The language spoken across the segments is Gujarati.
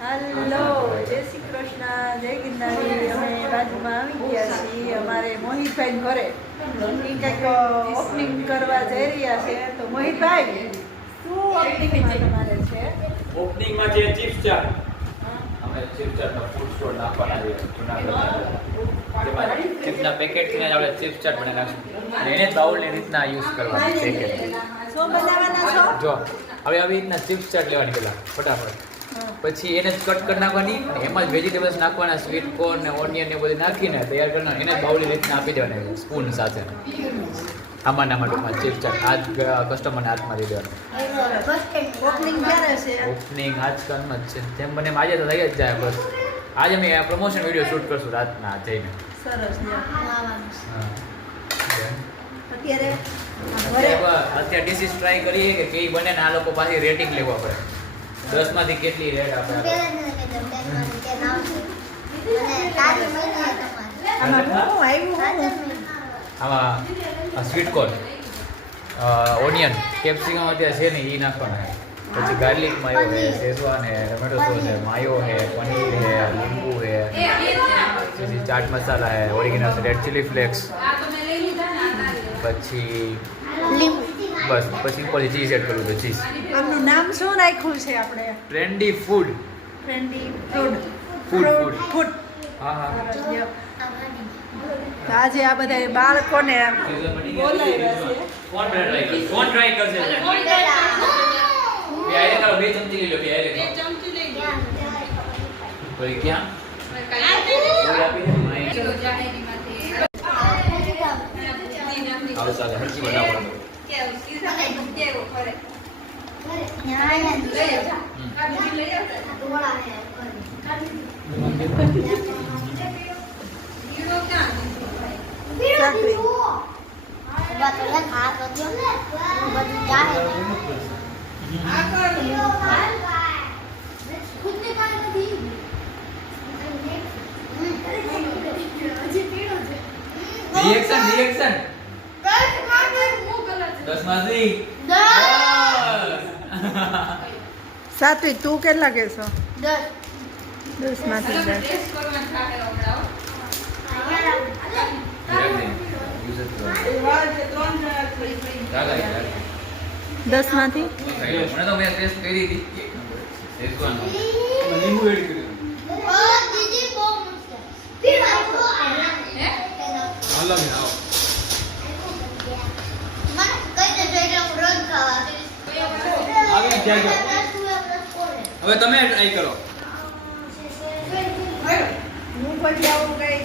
હેલો, જય શ્રી કૃષ્ણ, જય ગિરનારી. અમે બાજુમાં આવી ગયા છીએ અમારે મોહિતભાઈ ઘરે. એ કંઈક ઓપનિંગ કરવા જઈ રહ્યા છે. તો મોહિતભાઈ, શું ઓપનિંગમાં તમારે છે? ઓપનિંગમાં છે ચિપ્સ ચાટ. અમે ચિપ્સ ચાટનો ફૂડ સ્ટોર નાખવાના છે જૂનાગઢ. ચિપ્સના પેકેટથી જ આપણે ચિપ્સ ચાટ બનાવી નાખશું અને એને બાઉલની રીતના યુઝ કરવાની પેકેટ. શું બનાવવાના છો? જો હવે આવી રીતના ચિપ્સ ચાટ લેવાની પહેલાં ફટાફટ, પછી એને કટ કરી નાખવાની, એમાં જ વેજીટેબલ્સ નાખવાના, સ્વીટ કોર્ન ને ઓનિયન ને બધું નાખીને તૈયાર કરવાના, એને બાઉલની રીતના આપી દેવાના સ્પૂન સાથે. આમાં ટૂંકમાં ચિપ્સ ચાટ આજ કસ્ટમરને હાથમાં દઈ દેવાનું. ઓપનિંગ ક્યારે છે? ઓપનિંગ આજકાલમાં જ છે, જેમ બને આજે તો થઈ જ જાય. બસ આજે અમે પ્રમોશન વિડીયો શૂટ કરશું રાતના જઈને. સરસ. અત્યારે ડિશિસ ટ્રાય કરીએ કે કેવી બને ને આ લોકો પાછી રેટિંગ લેવું આપણે. 10 માંથી કેટલી રેટ આપણે આમાં સ્વીટ કોર્ન, ઓનિયન, કેપ્સિકમ અત્યારે છે ને એ નાખવાના. પછી ગાર્લિક માયો છે, શેઝવાન છે, ટમેટો સોસ છે, માયો છે, પનીર છે, લીંબુ છે, પછી ચાટ મસાલા છે, ઓરિજિનલ રેડ ચીલી ફ્લેક્સ, પછી બસ પછી ઉપરથી ચીઝ એડ કરવું તો ચીઝ. આમનું નામ શું રાખ્યું છે આપણે? Trendy food. Trendy food. Food. હા હા. આજે આ બધા બાળકોને બોલાવ્યા છે. કોણ ટ્રાય કરશે? બે આયરે કરો, 2 ચમચી લઈ લો, 2 આયરે. 2 ચમચી લઈ લો. કોઈ ક્યાં? આવો ચાલે, હરકી બનાવવાનું. રિએક્શન 10 માંથી 10. સાત્વિક, તું કેટલા કહેશો? 10 માંથી 10. 10 માંથી મને તો મેં ટેસ્ટ કરી હતી. લીંબુ એડ કર્યું. હવે તમે ટ્રાય કરો. હું પછી આવું કઈ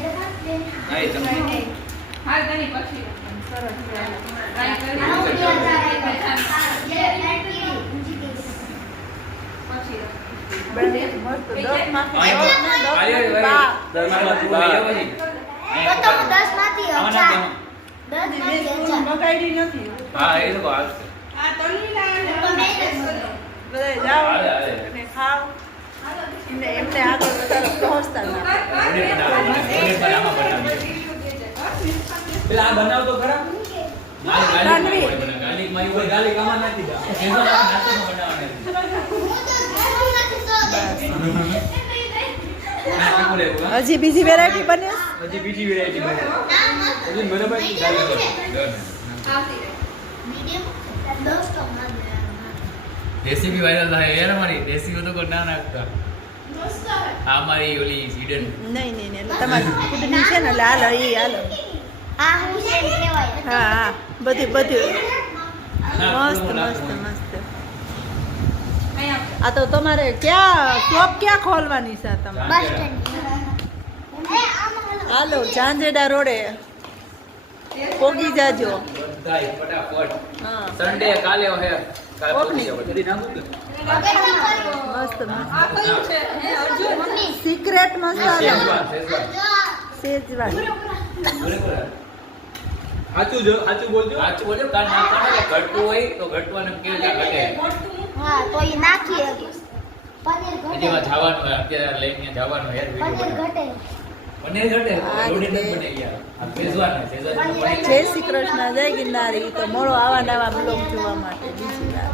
હા એ લોકો આવશે. એમને આગળ વધારે પહોંચતા પેલા આ બનાવ તો ખરા. ગાર્લિક આમાં નાખી દો. હજી બીજી વેરાયટી બને? હજી બીજી વેરાયટી બને. હજી બરાબર રેસીપી વાયરલ થાય યાર. અમારી રેસીપી તો કોઈ ના નાખતા. આ અમારી ઓલી સ્વીડન. નહીં તમારી ખુદની છે ને, એટલે હાલો એ હાલો. હા બધું મસ્ત. આ તો તમારે શોપ ક્યાં ખોલવાની છે તમારે? હાલો, ઝાંઝેડા રોડે પોગી જાજો. ફટાફટ. હા, સન્ડે કાલે હે. ઓપનિંગ. મસ્ત સિક્રેટ મસાલા શેઝવાન. સાચું બોલજો. કારણ નાખવાનું કે ઘટતું હોય તો ઘટવાનું કેવું ઘટે. હા તો એ નાખીએ. પનીર ઘટે. જેમાં જવાનું હોય અત્યારે લઈને જવાનું યાર. પનીર ઘટે. પનીર ઘટે. રોટી નથી બને યાર. આ શેઝવાન જય શ્રી કૃષ્ણ, જય ગિરનારી. તો મળો આવા નવા બ્લોગ જોવા માટે બીજી વાર.